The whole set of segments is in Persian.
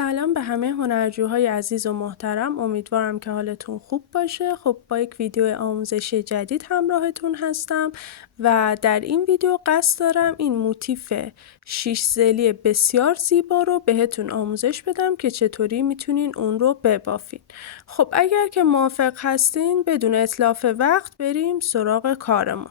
سلام به همه هنرجوهای عزیز و محترم. امیدوارم که حالتون خوب باشه. خب با یک ویدیو آموزشی جدید همراهتون هستم و در این ویدیو قصد دارم این موتیف 6 ضلعی بسیار زیبا رو بهتون آموزش بدم که چطوری میتونین اون رو ببافین. خب اگر که موافق هستین بدون اتلاف وقت بریم سراغ کارمون.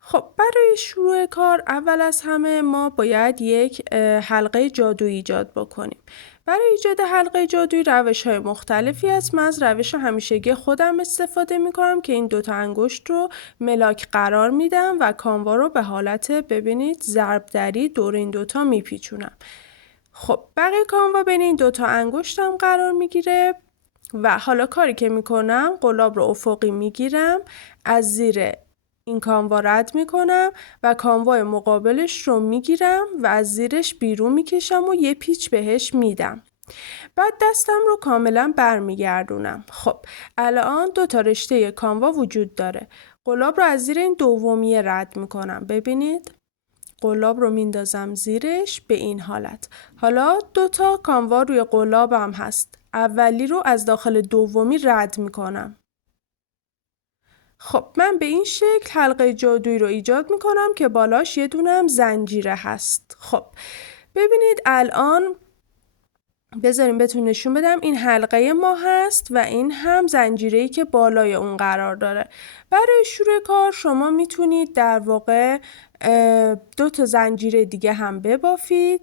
خب برای شروع کار اول از همه ما باید یک حلقه جادویی ایجاد بکنیم. برای ایجاد حلقه جادویی روش‌های مختلفی هست. من از روش همیشگی خودم استفاده می‌کنم که این دوتا انگشت رو ملاک قرار میدم و کانوا رو به حالت ببینید ضربدری دور این دوتا میپیچونم. خب بقیه کانوا بین این دوتا انگشتم قرار میگیره و حالا کاری که میکنم قلاب رو افقی میگیرم، از زیر این کانوا رد میکنم و کانوای مقابلش رو میگیرم و از زیرش بیرون میکشم و یه پیچ بهش میدم. بعد دستم رو کاملا برمیگردونم. خب الان دو تا رشته کانوا وجود داره. قلاب رو از زیر این دومیه رد میکنم. ببینید قلاب رو میندازم زیرش به این حالت. حالا دو تا کانوا روی قلابم هست. اولی رو از داخل دومی رد میکنم. خب من به این شکل حلقه جادویی رو ایجاد میکنم که بالاش یه دونم زنجیره هست. خب ببینید الان بذاریم بهتون نشون بدم این حلقه ما هست و این هم زنجیره‌ای که بالای اون قرار داره. برای شروع کار شما میتونید در واقع دو تا زنجیره دیگه هم ببافید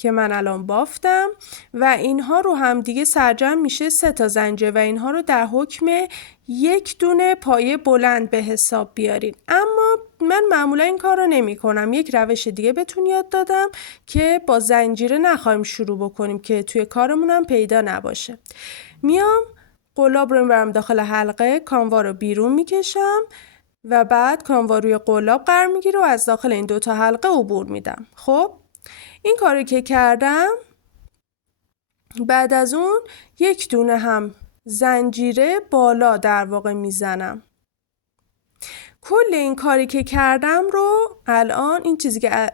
که من الان بافتم و اینها رو هم دیگه سرجم میشه 3 تا زنجیره و اینها رو در حکم یک دونه پایه بلند به حساب بیارین. اما من معمولا این کار رو نمی کنم. یک روش دیگه بهتون یاد دادم که با زنجیره نخوایم شروع بکنیم که توی کارمون هم پیدا نباشه. میام قلاب رو میبرم داخل حلقه، کانوا رو بیرون میکشم و بعد کانوا روی قلاب قرار میگیره و از داخل این دوتا حلقه عبور میدم. خب این کاری که کردم بعد از اون یک دونه هم زنجیره بالا در واقع میزنم. کل این کاری که کردم رو الان این چیزی که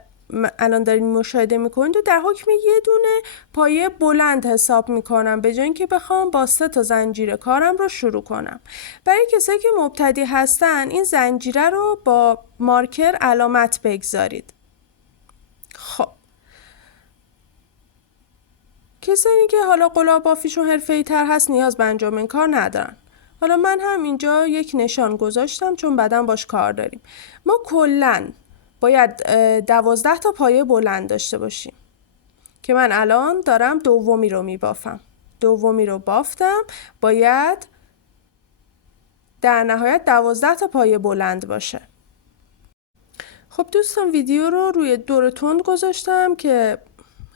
الان دارین مشاهده میکنید و در حکم یه دونه پایه بلند حساب میکنم به جای اینکه بخوام با 3 تا زنجیره کارم رو شروع کنم. برای کسایی که مبتدی هستن این زنجیره رو با مارکر علامت بگذارید. خب کسانی که حالا قلاب بافیشون حرفه‌ای تر هست نیاز به انجام این کار ندارن. حالا من هم اینجا یک نشان گذاشتم چون بعداً باش کار داریم. ما کلاً باید 12 تا پایه بلند داشته باشیم که من الان دارم دومی رو میبافم. دومی رو بافتم، باید در نهایت 12 تا پایه بلند باشه. خب دوستان ویدیو رو روی دور تند گذاشتم که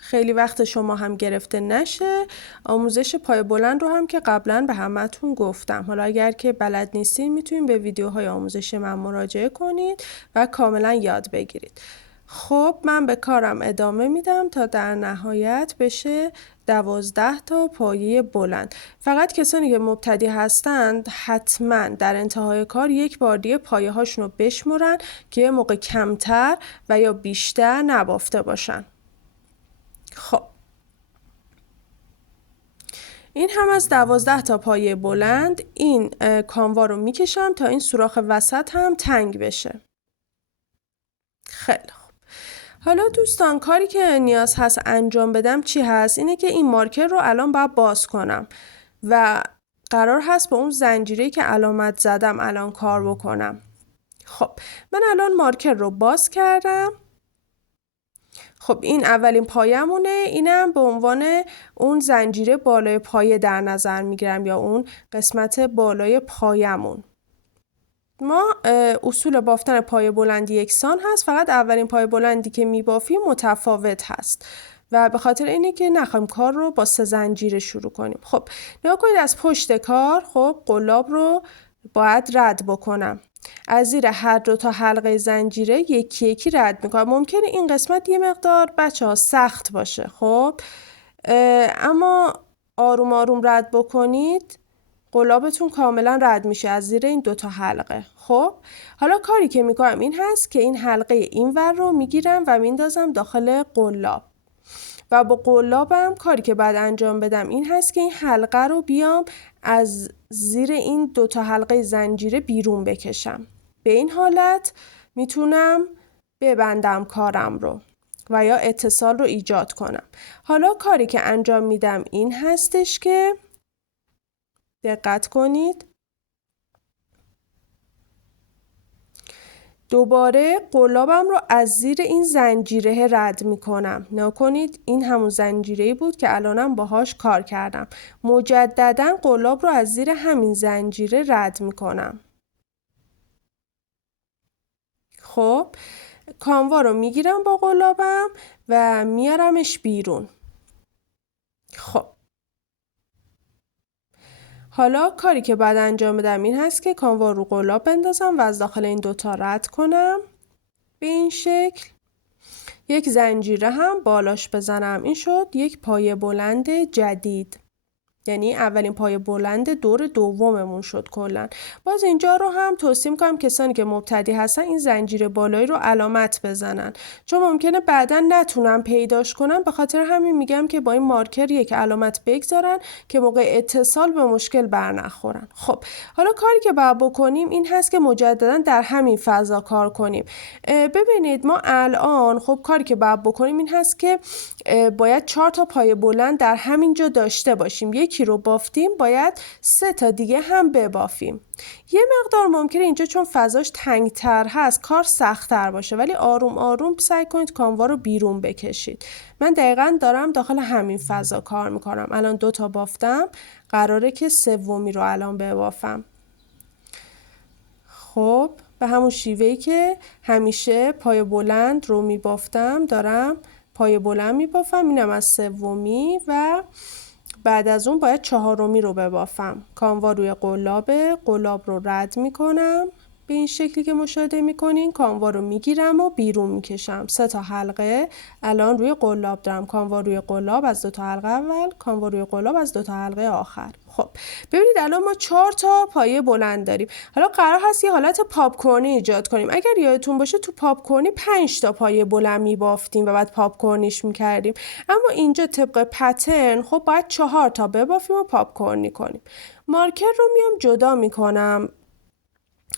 خیلی وقت شما هم گرفته نشه. آموزش پایه بلند رو هم که قبلا به همتون گفتم. حالا اگر که بلد نیستین میتونین به ویدیوهای آموزش من مراجعه کنید و کاملا یاد بگیرید. خب من به کارم ادامه میدم تا در نهایت بشه 12 تا پایه بلند. فقط کسانی که مبتدی هستند حتما در انتهای کار یک بار دیگه پایه هاشون رو بشمرن که یه موقع کمتر و یا بیشتر نبافته باشن. خب این هم از 12 تا پایه بلند. این کانوا رو میکشم تا این سوراخ وسط هم تنگ بشه. خیلی خوب. حالا دوستان کاری که نیاز هست انجام بدم چی هست؟ اینه که این مارکر رو الان باید باز کنم و قرار هست با اون زنجیری که علامت زدم الان کار بکنم. خب من الان مارکر رو باز کردم. خب این اولین پایمونه. اینم به عنوان اون زنجیره بالای پایه در نظر میگیرم یا اون قسمت بالای پایمون. ما اصول بافتن پایه بلندی یکسان هست، فقط اولین پایه بلندی که میبافیم متفاوت هست و به خاطر اینه که نخوایم کار رو با 3 زنجیره شروع کنیم. خب نگاه کنید از پشت کار خب قلاب رو باید رد بکنم. از زیر هر 2 تا حلقه زنجیره یکی یکی رد میکنم. ممکنه این قسمت یه مقدار بچه‌ها سخت باشه خب اما آروم آروم رد بکنید قلابتون کاملا رد میشه از زیر این 2 تا حلقه. خب حالا کاری که میکنم این هست که این حلقه این ور رو میگیرم و میندازم داخل قلاب و با قلابم کاری که بعد انجام بدم این هست که این حلقه رو بیام از زیر این 2 حلقه زنجیره بیرون بکشم. به این حالت میتونم ببندم کارم رو و یا اتصال رو ایجاد کنم. حالا کاری که انجام میدم این هستش که دقت کنید، دوباره قلابم رو از زیر این زنجیره رد میکنم. نگاه کنید این همون زنجیره‌ای بود که الانم باهاش کار کردم. مجددا قلاب رو از زیر همین زنجیره رد میکنم. خب کانوا رو میگیرم با قلابم و میارمش بیرون. خب حالا کاری که بعد انجام بدم این هست که کانوا رو قلاب بندازم و از داخل این 2 رد کنم به این شکل. یک زنجیره هم بالاش بزنم. این شد یک پایه بلند جدید، یعنی اولین پایه بلند دور دوممون شد کلا. باز اینجا رو هم توصیه می‌کنم کسانی که مبتدی هستن این زنجیره بالایی رو علامت بزنن، چون ممکنه بعداً نتونن پیداش کنن. به خاطر همین میگم که با این مارکر یک علامت بگذارن که موقع اتصال به مشکل برنخورن. خب حالا کاری که باید بکنیم این هست که مجددا در همین فضا کار کنیم. ببینید ما الان خب کاری که باید بکنیم این هست که باید 4 پایه بلند در همین جا داشته باشیم. یکی رو بافتیم، باید 3 دیگه هم ببافیم. یه مقدار ممکنه اینجا چون فضاش تنگتر هست کار سخت‌تر باشه، ولی آروم آروم سعی کنید کانوا رو بیرون بکشید. من دقیقاً دارم داخل همین فضا کار میکنم. الان 2 بافتم، قراره که 3 رو الان ببافم. خب به همون شیوهی که همیشه پایه بلند رو میبافتم دارم پایه بلند میبافم. اینم از 3 و بعد از اون باید 4 رو ببافم. کانوا روی قلاب رو رد میکنم به این شکلی که مشاهده میکنین. کانوا رو میگیرم و بیرون میکشم. 3 حلقه الان روی قلاب دارم. کانوا روی قلاب از 2 حلقه اول، کانوا روی قلاب از 2 حلقه آخر. خب ببینید الان ما 4 پایه بلند داریم. حالا قرار هست یه حالت پاپکورنی ایجاد کنیم. اگر یادتون باشه تو پاپکورنی 5 پایه بلند میبافتیم و بعد پاپکورنیش میکردیم، اما اینجا طبق پترن خب باید 4 ببافیم و پاپکورنی کنیم. مارکر رو میام جدا میکنم.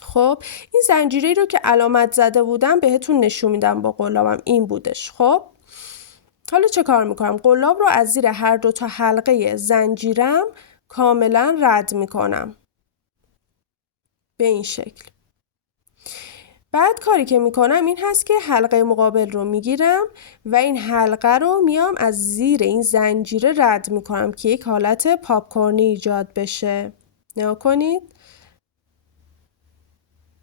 خب این زنجیره رو که علامت زده بودم بهتون نشون میدم با قلابم، این بودش. خب حالا چه کار میکنم؟ قلاب رو از زیر هر 2 حلقه زنجیرم کاملا رد میکنم به این شکل. بعد کاری که میکنم این هست که حلقه مقابل رو میگیرم و این حلقه رو میام از زیر این زنجیره رد میکنم که یک حالت پاپکورنی ایجاد بشه. نگاه کنید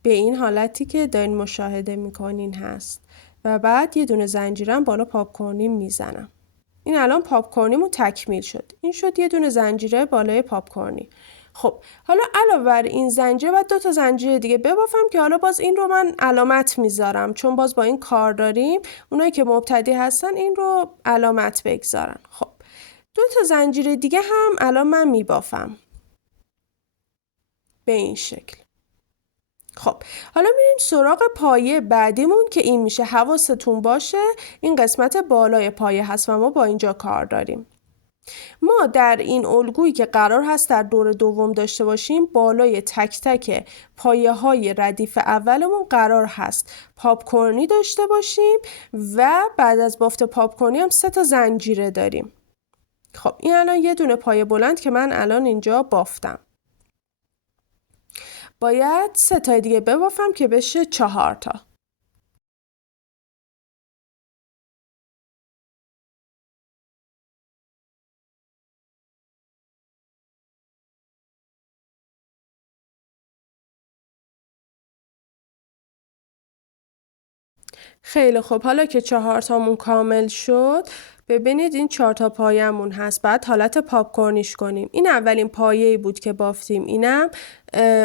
به این حالتی که دارین مشاهده میکنین هست و بعد یه دونه زنجیرم بالا پاپکورنی میزنم. این الان پاپکورنیمون تکمیل شد. این شد یه دونه زنجیره بالای پاپکورنی. خب حالا علاوه بر این زنجیره باید 2 زنجیره دیگه ببافم که حالا باز این رو من علامت میذارم، چون باز با این کار داریم. اونایی که مبتدی هستن این رو علامت بگذارن. خب 2 زنجیره دیگه هم الان من میبافم به این شکل. خب حالا میریم سراغ پایه بعدیمون که این میشه. حواستون باشه این قسمت بالای پایه هست و ما با اینجا کار داریم. ما در این الگویی که قرار هست در دور دوم داشته باشیم بالای تک تک پایه های ردیف اولمون قرار هست پاپکورنی داشته باشیم و بعد از بافت پاپکورنی هم 3 زنجیره داریم. خب این الان یه دونه پایه بلند که من الان اینجا بافتم. باید 3 دیگه ببافم که بشه 4. خیلی خوب، حالا که 4 کامل شد ببینید این 4 پایه‌مون هست. بعد حالت پاپکورنیش کنیم. این اولین پایه‌ای بود که بافتیم. اینم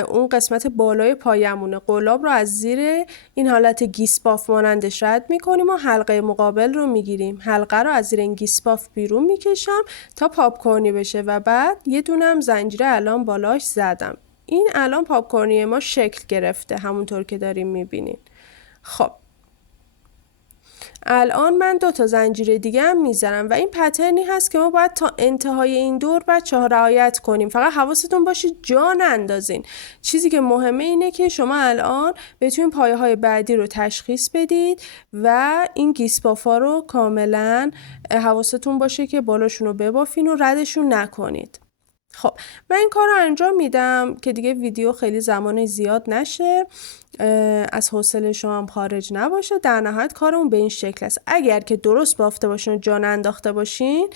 اون قسمت بالای پایه‌مونه. قلاب رو از زیر این حالت گیسپاف مانندش رد میکنیم و حلقه مقابل رو میگیریم. حلقه رو از زیر این گیسپاف بیرون میکشم تا پاپکورنی بشه و بعد یه دونم زنجیره الان بالاش زدم. این الان پاپکورنی ما شکل گرفته همونطور که داریم میبینین. خب الان من 2 تا زنجیره دیگه هم میزنم و این پترنی هست که ما باید تا انتهای این دور بچه‌ها رعایت کنیم. فقط حواستون باشه جا نندازین. چیزی که مهمه اینه که شما الان بتونین پایه‌های بعدی رو تشخیص بدید و این گیسپافا رو کاملا حواستون باشه که بالاشون رو ببافین و ردشون نکنید. خب من این کار رو انجام میدم که دیگه ویدیو خیلی زمان زیاد نشه، از حوصله شما هم خارج نباشه. در نهایت کارمون به این شکل است. اگر که درست بافته باشین و جا انداخته باشین،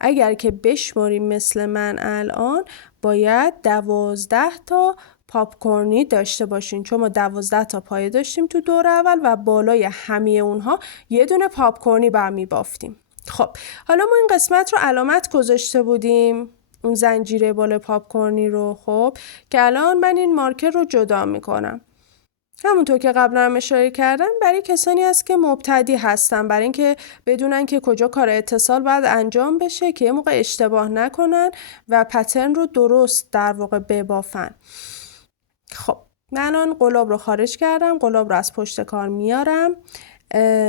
اگر که بشماریم مثل من الان، باید 12 تا پاپکورنی داشته باشین، چون ما 12 تا پایه داشتیم تو دور اول و بالای همه اونها یه دونه پاپکورنی برمی بافتیم. خب حالا ما این قسمت رو علامت گذاشته بودیم، اون زنجیره بالا پاپکورنی رو. خب که الان من این مارکر رو جدا میکنم. همونطور که قبلا هم اشاره کردم برای کسانی هست که مبتدی هستن، برای اینکه بدونن که کجا کار اتصال باید انجام بشه که یه موقع اشتباه نکنن و پترن رو درست در واقع ببافن. خب من الان قلاب رو خارج کردم، قلاب رو از پشت کار میارم،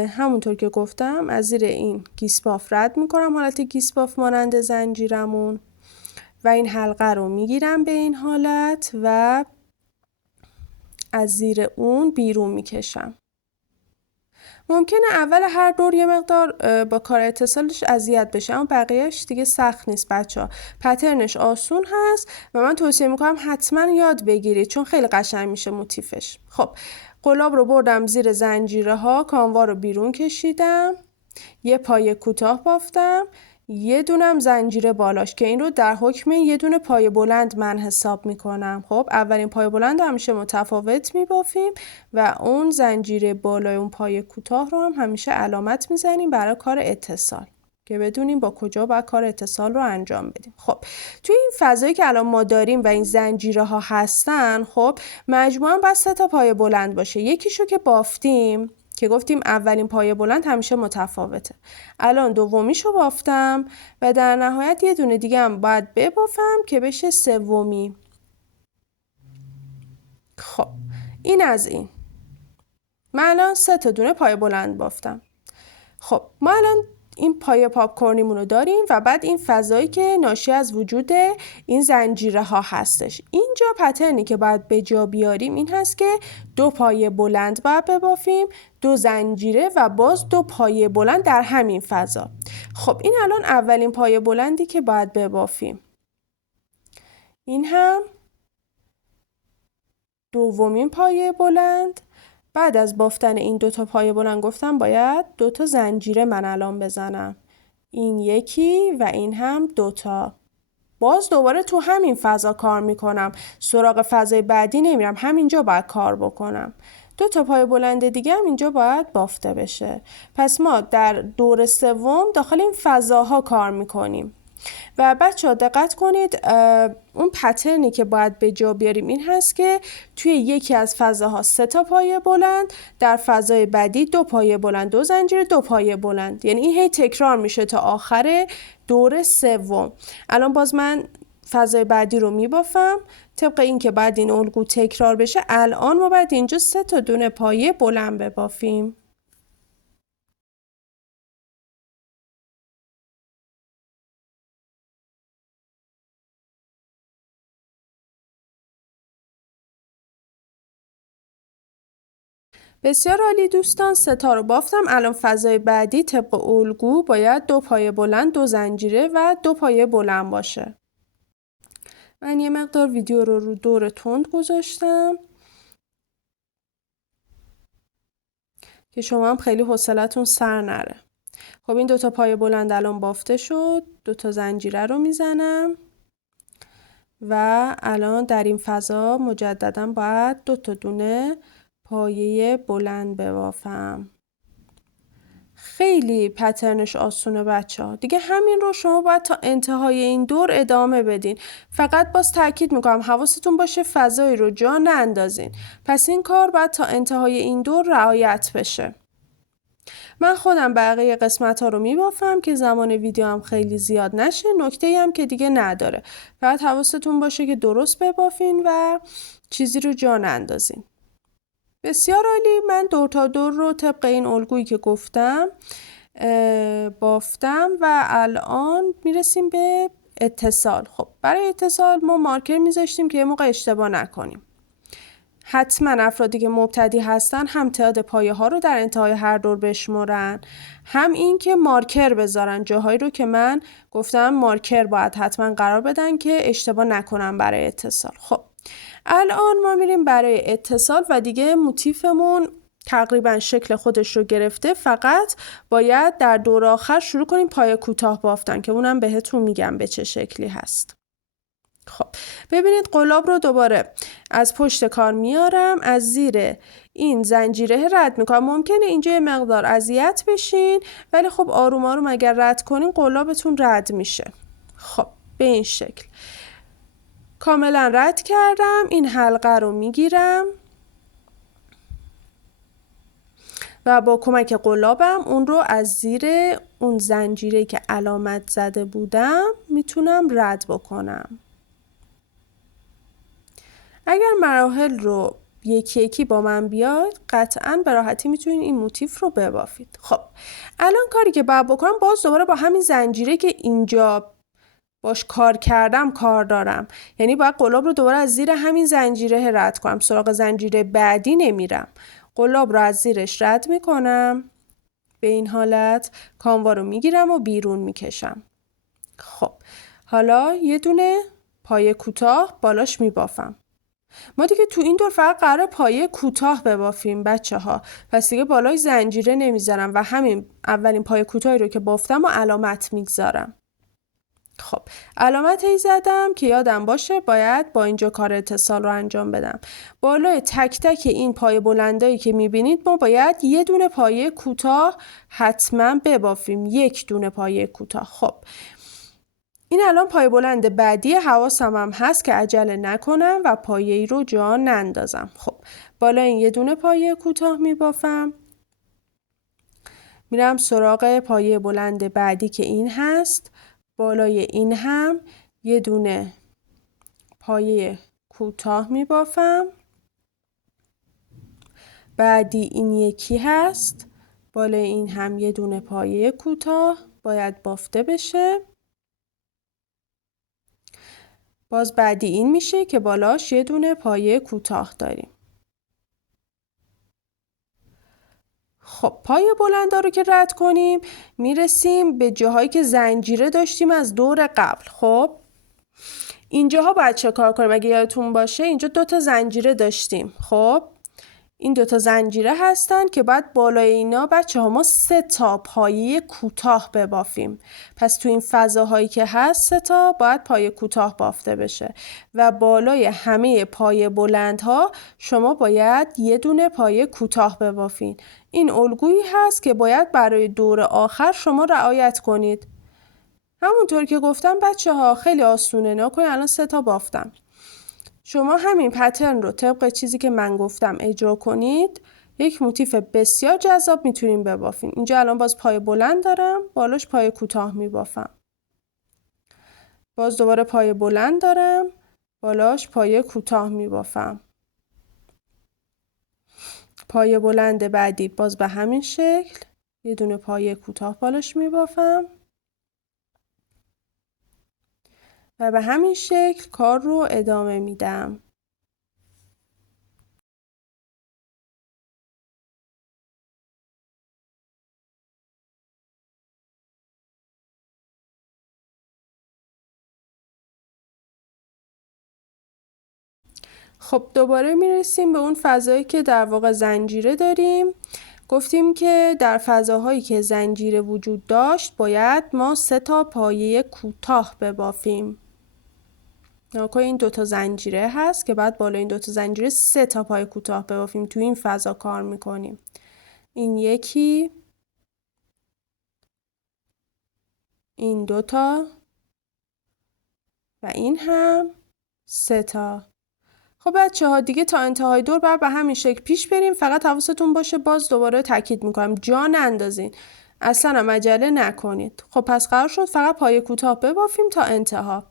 همونطور که گفتم از زیر این گیسپاف رد میکنم، حالت گیسپاف مانند زنجیرمون، و این حلقه رو میگیرم به این حالت و از زیر اون بیرون میکشم. ممکنه اول هر دور یه مقدار با کار اتصالش اذیت بشه، اما بقیهش دیگه سخت نیست بچه‌ها. پترنش آسون هست و من توصیه میکنم حتما یاد بگیرید چون خیلی قشنگ میشه موتیفش. خب قلاب رو بردم زیر زنجیره ها، کانوا رو بیرون کشیدم، یه پایه کوتاه بافتم، یه دونم زنجیره بالاش که این رو در حکم یه دونه پایه بلند من حساب میکنم. خب اولین پایه بلند رو همیشه متفاوت میبافیم و اون زنجیره بالای اون پایه کوتاه رو هم همیشه علامت میزنیم برای کار اتصال که بدونیم با کجا باید کار اتصال رو انجام بدیم. خب توی این فضایی که الان ما داریم و این زنجیره ها هستن، خب مجموعاً باید 3 تا پایه بلند باشه. یکیشو که بافتیم که گفتیم اولین پایه بلند همیشه متفاوته، الان دومیشو بافتم و در نهایت یه دونه دیگه هم باید ببافم که بشه سومی. خب این از این. من الان 3 تا دونه پایه بلند بافتم. خب ما الان این پایه پاپکورنیمون رو داریم و بعد این فضایی که ناشی از وجود این زنجیره ها هستش. اینجا پترنی که باید به جا بیاریم این هست که 2 پایه بلند باید ببافیم، 2 زنجیره و باز 2 پایه بلند در همین فضا. خب این الان اولین پایه بلندی که باید ببافیم. این هم دومین پایه بلند. بعد از بافتن این 2 تا پایه بلند گفتم باید 2 تا زنجیره من الان بزنم. این یکی و این هم 2 تا. باز دوباره تو همین فضا کار میکنم، سراغ فضای بعدی نمیرم، همینجا باید کار بکنم. 2 تا پایه بلند دیگه هم اینجا باید بافته بشه. پس ما در دور سوم داخل این فضاها کار میکنیم. و بچه‌ها دقت کنید، اون پترنی که باید به جا بیاریم این هست که توی یکی از فضاها 3 تا پایه بلند، در فضای بعدی 2 پایه بلند، 2 زنجیره، 2 پایه بلند. یعنی این هی تکرار میشه تا آخر دور سوم. الان باز من فضای بعدی رو میبافم طبق این که بعد این الگو تکرار بشه. الان ما باید اینجا 3 تا دونه پایه بلند ببافیم. بسیار عالی دوستان، 3 تا رو بافتم. الان فضای بعدی طبق الگو باید 2 پایه بلند، 2 زنجیره و 2 پایه بلند باشه. من یه مقدار ویدیو رو دور تند گذاشتم که شما هم خیلی حوصلتون سر نره. خب این 2 تا پایه بلند الان بافته شد. 2 تا زنجیره رو میزنم و الان در این فضا مجددا باید 2 تا دونه پایه بلند ببافم. خیلی پترنش آسونه بچه‌ها. دیگه همین رو شما باید تا انتهای این دور ادامه بدین. فقط باز تاکید میکنم حواستون باشه فضایی رو جا نندازین. پس این کار باید تا انتهای این دور رعایت بشه. من خودم بقیه قسمت ها رو میبافم که زمان ویدیو هم خیلی زیاد نشه. نکته‌ای هم که دیگه نداره. فقط حواستون باشه که درست ببافین و چیزی رو جا نندازین. بسیار عالی. من دور تا دور رو طبق این الگویی که گفتم بافتم و الان میرسیم به اتصال. خب برای اتصال ما مارکر میذاشتیم که یه موقع اشتباه نکنیم. حتما افرادی که مبتدی هستن هم تعداد پایه ها رو در انتهای هر دور بشمرن، هم این که مارکر بذارن جاهایی رو که من گفتم مارکر باید حتما قرار بدن که اشتباه نکنن برای اتصال. خب الان ما میریم برای اتصال و دیگه موتیفمون تقریبا شکل خودش رو گرفته، فقط باید در دور آخر شروع کنیم پایه کوتاه بافتن که اونم بهتون میگم به چه شکلی هست. خب ببینید قلاب رو دوباره از پشت کار میارم، از زیر این زنجیره رد میکنم. ممکنه اینجا یه مقدار اذیت بشین ولی خب آروم آروم اگر رد کنین قلابتون رد میشه. خب به این شکل کاملا رد کردم. این حلقه رو میگیرم و با کمک قلابم اون رو از زیر اون زنجیره که علامت زده بودم میتونم رد بکنم. اگر مراحل رو یکی یکی با من بیاید قطعاً به راحتی میتونید این موتیف رو ببافید. خب الان کاری که باید بکنم باز دوباره با همین زنجیره که اینجا باش کار کردم کار دارم، یعنی باید قلاب رو دوباره از زیر همین زنجیره رد کنم، سراغ زنجیره بعدی نمیرم. قلاب رو از زیرش رد میکنم، به این حالت کاموا رو میگیرم و بیرون میکشم. خب حالا یه دونه پایه کوتاه بالاش میبافم. ما دیگه تو این دور فقط قراره پایه کوتاه ببافیم بچه ها، پس دیگه بالای زنجیره نمیذارم و همین اولین پایه کوتاهی رو که بافتم و علامت میگذارم. خب علامت ای زدم که یادم باشه باید با اینجا کار اتصال رو انجام بدم. بالای تک تک این پایه بلندایی که میبینید ما باید یه دونه پایه کوتاه حتما ببافیم، یک دونه پایه کوتاه. خب این الان پایه بلند بعدی، حواسم هم هست که عجله نکنم و پایه ای رو جا نندازم. خب بالای این یه دونه پایه کوتاه میبافم، میرم سراغ پایه بلند بعدی که این هست، بالای این هم یه دونه پایه کوتاه میبافم، بعدی این یکی هست، بالای این هم یه دونه پایه کوتاه باید بافته بشه، باز بعدی این میشه که بالاش یه دونه پایه کوتاه داریم. خب پایه بلندا رو که رد کنیم میرسیم به جاهایی که زنجیره داشتیم از دور قبل. خب اینجاها باید چه کار کنیم؟ اگه یادتون باشه اینجا 2 تا زنجیره داشتیم. خب این 2 تا زنجیره هستن که باید بالای اینا بچه ها ما 3 تا پایه کوتاه ببافیم. پس تو این فضاهایی که هست 3 تا باید پایه کوتاه بافته بشه و بالای همه پایه بلندها شما باید یه دونه پایه کوتاه ببافین. این الگویی هست که باید برای دور آخر شما رعایت کنید. همونطور که گفتم بچه ها خیلی آسونه. نکنید الان 3 تا بافتم. شما همین پترن رو طبق چیزی که من گفتم اجرا کنید، یک موتیف بسیار جذاب میتونیم ببافین. اینجا الان باز پایه بلند دارم، بالاش پایه کوتاه میبافم. باز دوباره پایه بلند دارم، بالاش پایه کوتاه میبافم. پایه بلند بعدی باز به همین شکل یه دونه پایه کوتاه بالاش میبافم و به همین شکل کار رو ادامه میدم. خب دوباره میرسیم به اون فضایی که در واقع زنجیره داریم. گفتیم که در فضاهایی که زنجیره وجود داشت باید ما 3 تا پایه کوتاه ببافیم. ناکن این 2 تا زنجیره هست که بعد بالا این 2 تا زنجیره 3 تا پایه کوتاه ببافیم. تو این فضا کار میکنیم. این یکی، این 2 تا و این هم 3 تا. خب بچه ها دیگه تا انتهای دور باید به همین شکل پیش بریم. فقط حواستون باشه، باز دوباره تاکید میکنم جا نندازین، اصلا هم عجله نکنید. خب پس قرار شد فقط پایه کوتاه ببافیم تا انتها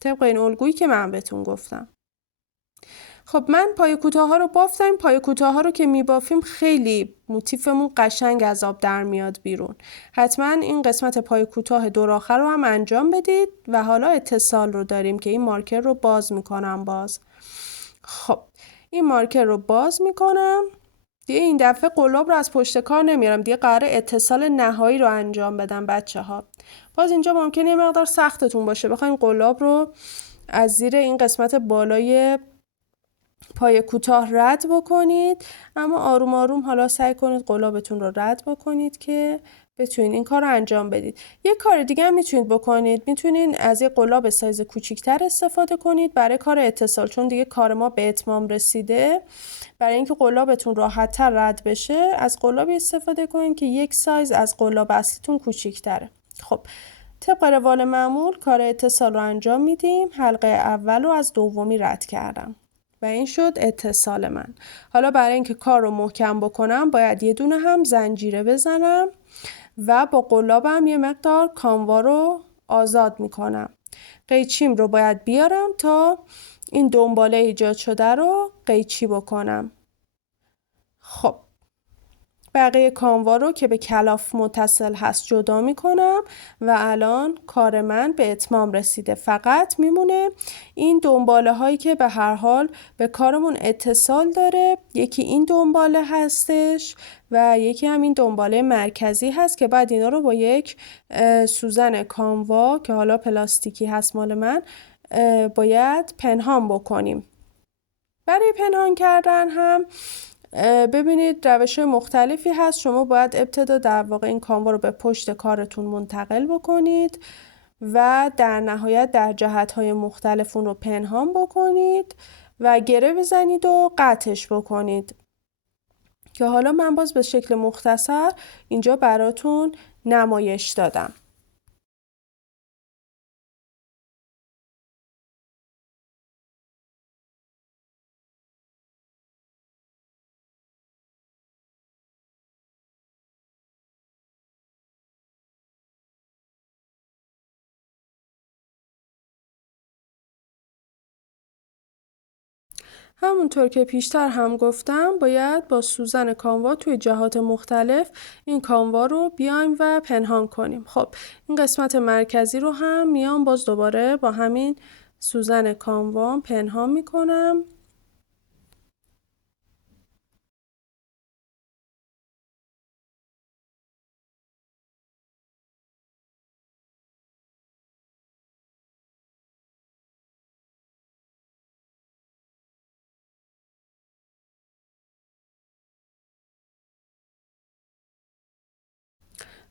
طبق این الگویی که من بهتون گفتم. خب من پای کوتاه ها رو بافتم. پای کوتاه ها رو که میبافیم خیلی موتیفمون قشنگ از آب در میاد بیرون. حتما این قسمت پای کوتاه دور آخر رو هم انجام بدید و حالا اتصال رو داریم که این مارکر رو باز میکنم. خب این مارکر رو باز میکنم. دیگه این دفعه قلاب رو از پشت کار نمیارم، دیگه قراره اتصال نهایی رو انجام بدم بچه ها. باز اینجا ممکنه یه مقدار سختتون باشه بخواین قلاب رو از زیر این قسمت بالای پای کوتاه رد بکنید، اما آروم آروم حالا سعی کنید قلابتون رو رد بکنید که بتونید این کار رو انجام بدید. یه کار دیگه هم میتونید بکنید، میتونید از یه قلاب سایز کوچیک‌تر استفاده کنید برای کار اتصال، چون دیگه کار ما به اتمام رسیده. برای اینکه قلابتون راحت‌تر رد بشه از قلابی استفاده کنید که یک سایز از قلاب اصلیتون کوچیک‌تره. خب طبق روال معمول کار اتصال رو انجام میدیم. حلقه اول رو از دومی رد کردم و این شد اتصال من. حالا برای اینکه کار رو محکم بکنم باید یه دونه هم زنجیره بزنم و با قلابم یه مقدار کانوا رو آزاد میکنم. قیچیم رو باید بیارم تا این دنباله ایجاد شده رو قیچی بکنم. خب بقیه کانوا رو که به کلاف متصل هست جدا میکنم و الان کار من به اتمام رسیده. فقط میمونه این دنباله هایی که به هر حال به کارمون اتصال داره. یکی این دنباله هستش و یکی هم این دنباله مرکزی هست که بعد اینا رو با یک سوزن کانوا که حالا پلاستیکی هست مال من باید پنهان بکنیم. برای پنهان کردن هم ببینید روش مختلفی هست. شما باید ابتدا در واقع این کانوا رو به پشت کارتون منتقل بکنید و در نهایت در جهت‌های مختلف اون رو پنهان بکنید و گره بزنید و قطعش بکنید که حالا من باز به شکل مختصر اینجا براتون نمایش دادم. همونطور که پیشتر هم گفتم باید با سوزن کانوا توی جهات مختلف این کانوا رو بیایم و پنهان کنیم. خب این قسمت مرکزی رو هم میام باز دوباره با همین سوزن کانوا پنهان میکنم.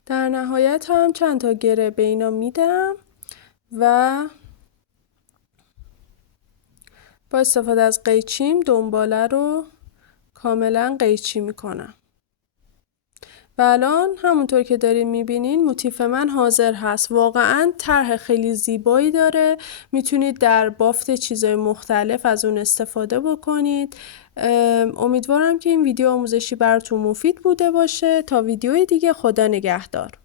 در نهایت هم چند تا گره به اینا میدم و با استفاده از قیچیم دنباله رو کاملا قیچی میکنم. و الان همونطور که دارین میبینین موتیف من حاضر هست. واقعا طرح خیلی زیبایی داره. میتونید در بافت چیزای مختلف از اون استفاده بکنید. امیدوارم که این ویدیو آموزشی براتون مفید بوده باشه. تا ویدیوی دیگه خدا نگهدار.